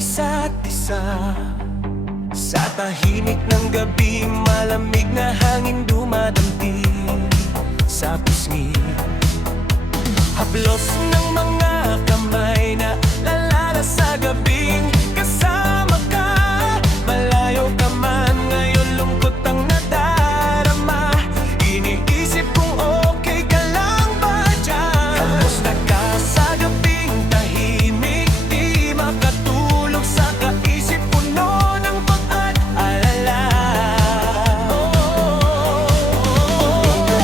isa't isa. Sa tahimik ng gabi, malamig na hangin dumadampi sa pisngi. Haplos ng mga kamay na lalala sa gabing kasama ka. Malayo ka man, ngayon lungkot ang nadarama. Iniisip kung okay ka lang ba dyan. Kamusta ka sa gabing tahimik, di makatulog sa kaisip, puno ng pag-alala.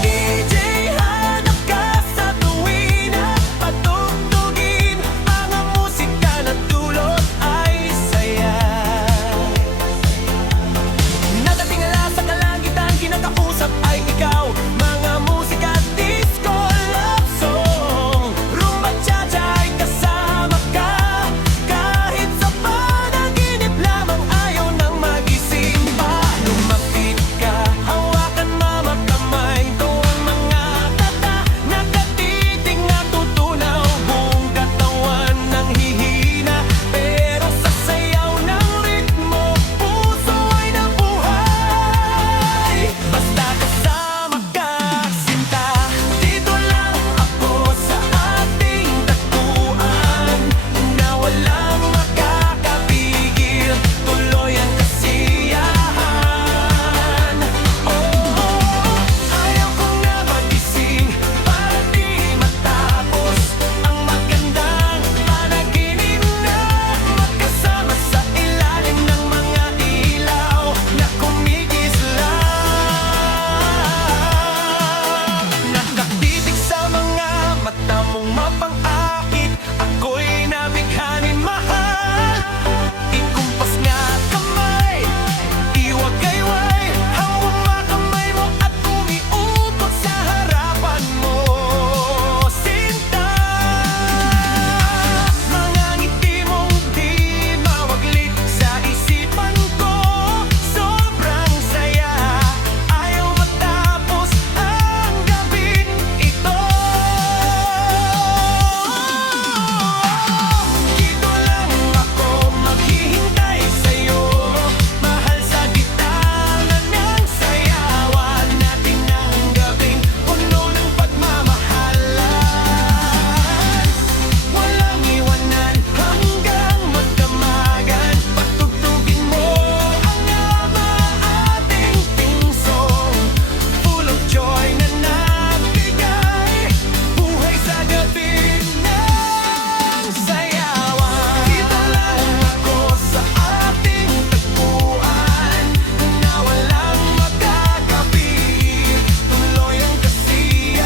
DJ, hanap ka sa tuwina, patugtugin mga musika na dulot ay saya. Nakatingala sa kalangitan, kinakausap ay ikaw. Mga musika, disco, love song, rumba, cha-cha ay kasama ka. Kahit sa panaginip lamang, ayaw nang magising pa. Lumapit ka, hawakan mamakamay ko ang mga kata. Nakatitig na tutunaw, buong katawan ng hihina. Pero sa sayaw ng ritmo, puso ay nabuhay. Basta kasama ka, sinta, dito lang ako sa ating tagpuan, na walang makakapigil, tuloy ang kasiyahan. Ayaw ko nga magising para di matapos ang magandang panaginip na magkasama sa ilalim ng mga ilaw na kumikislap. Nakatitig sa mga mata mong mapang-akit, ako'y nabighanin, mahal. Ikumpas nga kamay, iwagayway, hawak makamay mo at umiubos sa harapan mo, sinta. Mga ngiti mong di mawaglit sa isipan ko, sobrang saya. Ayaw matapos ang gabing ito. Dito lang ako maghihintay sa'yo, mahal, sa gitna ng sayawan natin ang gabing puno ng pagmamahalan. Walang iwanan hanggang magdamagan, patugtugin mo ang ama ating theme song, full of joy na nagbigay buhay sa gabing ng sayawan. Dito lang ako sa ating tagpuan, na walang makakapigil, tuloy ang kasiyahan.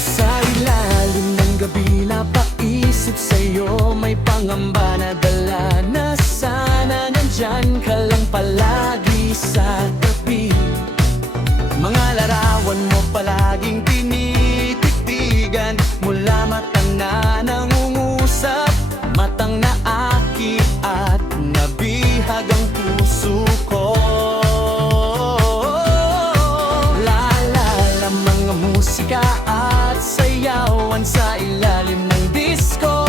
Sa ilalim ng gabi, napaisip sa'yo, may pangamba na dala na sana nandyan ka lang palagi sa tabi. Mga larawan mo palaging tinititigan, mula matang na nangungusap, matang naakit at nabihag ang puso ko. Laalala mga musika at sayawan sa ilalim ng disco,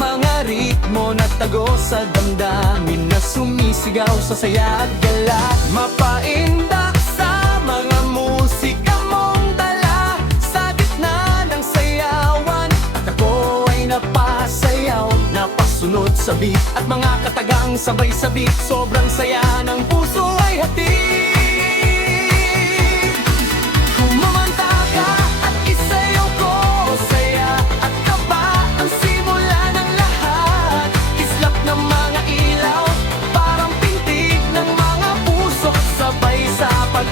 mga ritmo na tago sa damdamin na sumisigaw sa saya at galak. Mapaindak sa mga musika mong dala, sa gitna ng sayawan, at ako ay napasayaw, napasunod sa beat, at mga katagang sabay sa beat, sobrang saya ng puso ay hatid. Kumamanta ka at isayaw ko, saya at kaba ang simula ng lahat. Kislap ng mga ilaw, parang pintig ng mga puso, sabay sa pag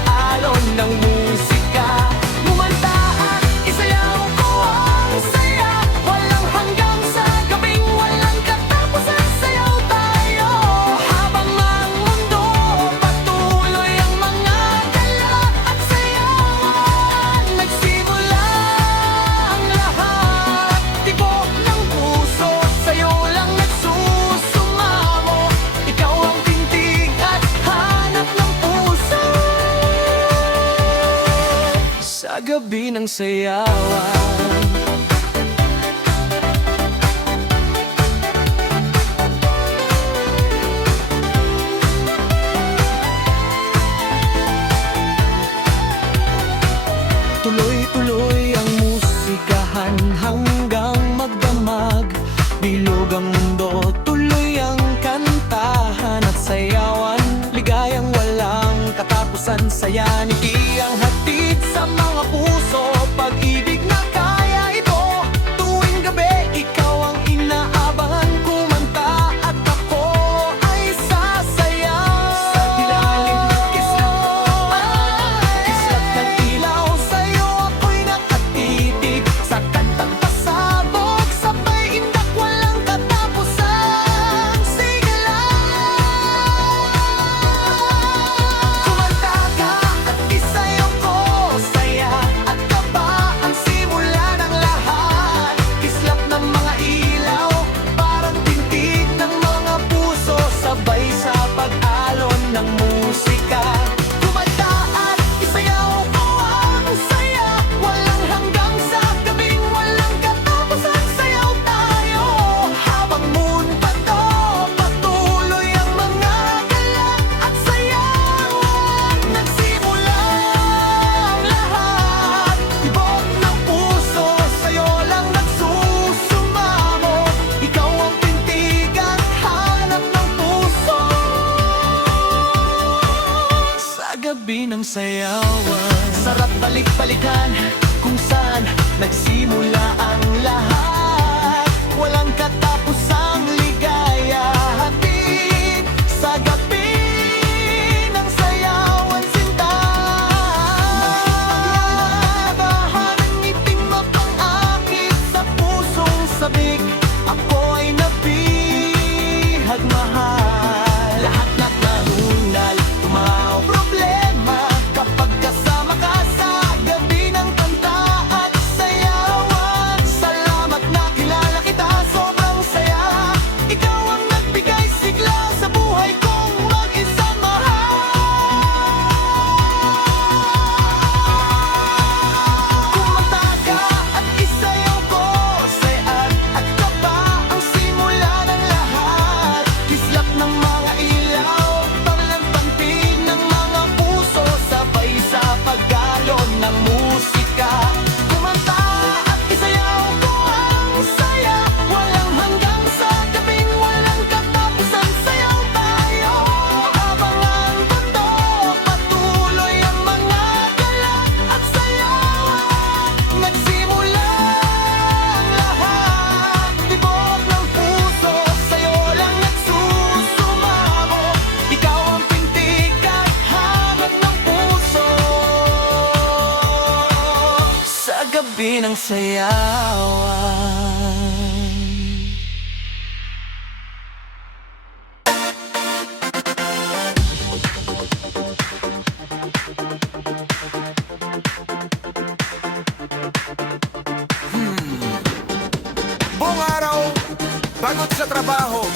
gabi ng sayawan. Tuloy-tuloy ang musikahan hanggang magdamag. Bilog ang mundo, tuloy ang kantahan at sayawan. Ligayang walang katapusan, saya niti ang hatid sa mga puso. Pag-ibig na kaya ito, tuwing gabi ikaw ang inaabangan. Kumanta at ako ay sasayaw. Sa dilalim ng kislap ng ilaw, sa'yo ako'y nakatitig. Sa kantang pasabog, sabay indak walang katapusan. Sige lang, kumanta ka at isayaw ko. Saya at kaba ang simula ng lahat. Kislap ng mga ilaw, parang tintig ng mga puso. Sabay sa pag-alon ng musika. Kumanta at isayaw ko ang saya. Walang hanggang sa gabing walang katapusan. Sayaw tayo habang moon pa to. Patuloy ang mga gala at sayawan. Nagsimula ang lahat. Tibok ng puso, sa'yo lang nagsusumamo. Ikaw ang pintig at hanap ng puso. Sa gabi ng sayawan, sarap balik-balikan kung saan nagsimula ang lahat. Walang katapusang ligaya, hatid sa gabi ng sayawan, sinta. Bahan ng ngiting mapang-akit sa pusong sabik. Ako ay nabihag mahal. Lahat na naunal, tumaw problema kapag kasama ka sa gabi ng kanta at sayawan. Salamat na kilala kita, sobrang saya. Ikaw ang nagbigay sigla sa buhay kong mag-isang mahal. Kumanta ka at isayaw ko, saya't at kaba ang simula ng lahat. Kislap ng mga ilaw, panlanpantig ng mga puso. Sabay sa paggalon ng musika. Kumanta at isayaw ko ang saya. Walang hanggang sa gabing walang katapusan. Sayaw tayo habang ang bato. Patuloy ang mga gala at sayawan. Nagsimula ang lahat. Tibok ng puso, sa'yo lang nagsusumamo. Ikaw ang pintig at hanap ng puso. Sa gabi ng sayawan. Buong araw, pagod sa trabaho.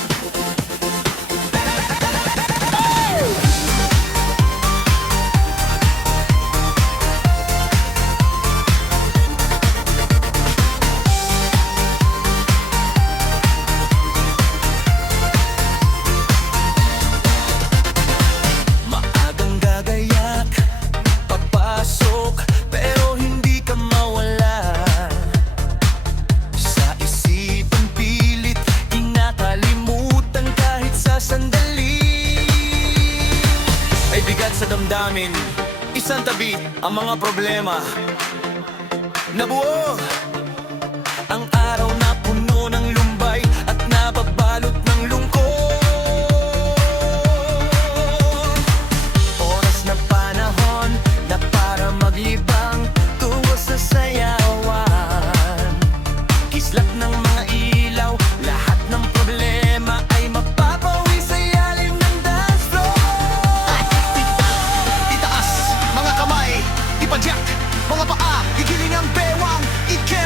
Maagang gagayak, papasok, pero hindi ka mawala. Sa isipan pilit, kinakalimutan kahit sa sandali. Ay bigat sa damdamin, isang tabi ang mga problema. Nabuo ang araw na puno ng lumbay at nababalot ng lungkot. Oras na panahon na para maglibang tungo sa sayawan. Kislap ng mga ilaw, lahat ng problema ay mapapawi sa ilalim ng dance floor. Itaas, mga kamay, ipadyak, mga paa, gigiling ang bewang, ike.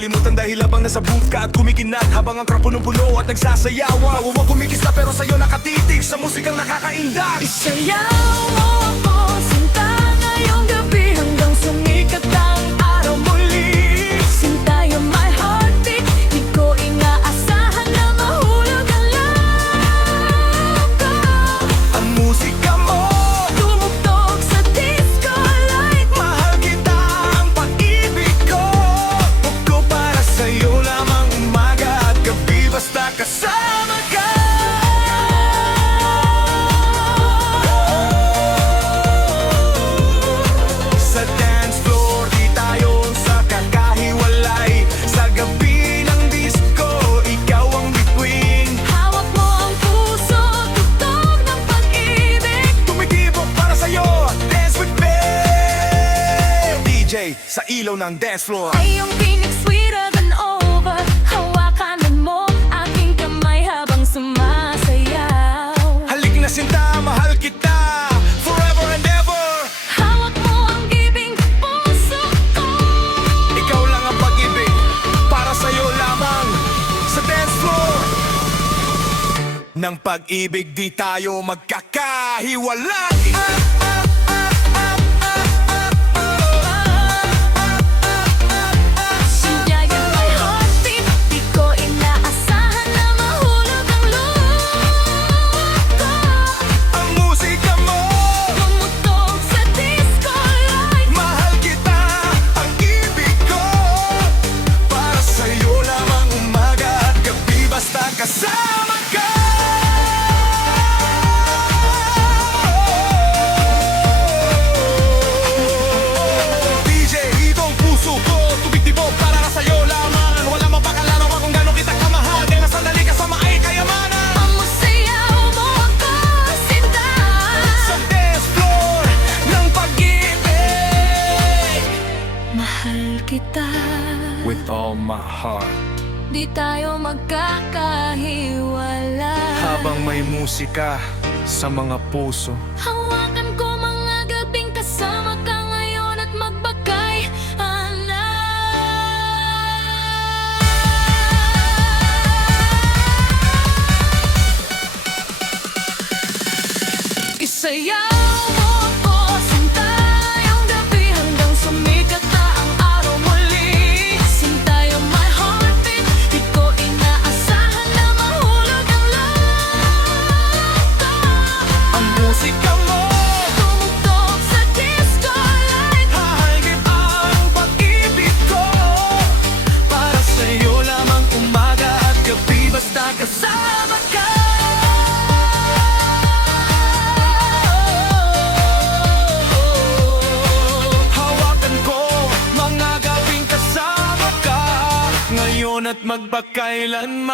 makalimutan dahil habang nasa booth ka at kumikinat habang ang crowd punong-puno at nagsasayawan. Mauwa kumikista pero sa'yo nakatitig sa musikang nakakaindak. Isayaw mo ako, sinta ngayong gabi hanggang sumikat ang araw muli. Sinta, you're my heartbeat, di ko inaasahan na mahulog ang love ko. Ang musika mo, Tumugtog sa disco light. mahal kita ang pag-ibig ko. Bukod para sa'yo lamang umaga at gabi basta kasama ka. Sa dance floor, di tayo sa kakahiwalay. Sa gabi ng disco, ikaw ang bituin. Hawak mo ang puso, tugtog ng pag-ibig. Tumitibok para sa'yo, dance with me. DJ, sa ilaw ng dance floor. Ay yung tinig sweeter than over. Hawakanan mo aking kamay habang sumasayaw. Halik na sinta, mahal kita, forever and ever. Hawak mo ang gibing puso ko. Ikaw lang ang pag-ibig, para sa'yo lamang. Sa dance floor ng pag-ibig, di tayo magkakahiwalay. Sinta, you're my heartbeat, di ko inaasahan na mahulog ang loob ko. Ang musika mo, Tumugtog sa disco light. mahal kita, ang ibig ko. Para sa'yo lamang umaga at gabi basta kasama ka. DJ, itong puso ko, tumitibok para na sa'yo lamang. Wala mapakalaro kung gano'n kita kamahal. Kaya sandali kasama ay kayamanan. Mamusayaw mo ako, sinta. Sa dance floor ng pag-ibig. Mahal kita, With all my heart. di tayo magkakahiwala. Habang may musika sa mga puso. Hawakan ko mga gabing kasama ka ngayon at magbagay ana. Isayaw mo ako, sinta yung gabi hanggang sumikat na ang araw muli. Sinta, you're my heartbeat, di ko inaasahan na mahulog ang love ko. Ang musika mo, Tumugtog sa disco light. hahagip ang pag-ibig ko. Para sa'yo lamang umaga at gabi basta kasama ka. Hawakan ko mga gabing kasama ka ngayon at magpakailanman.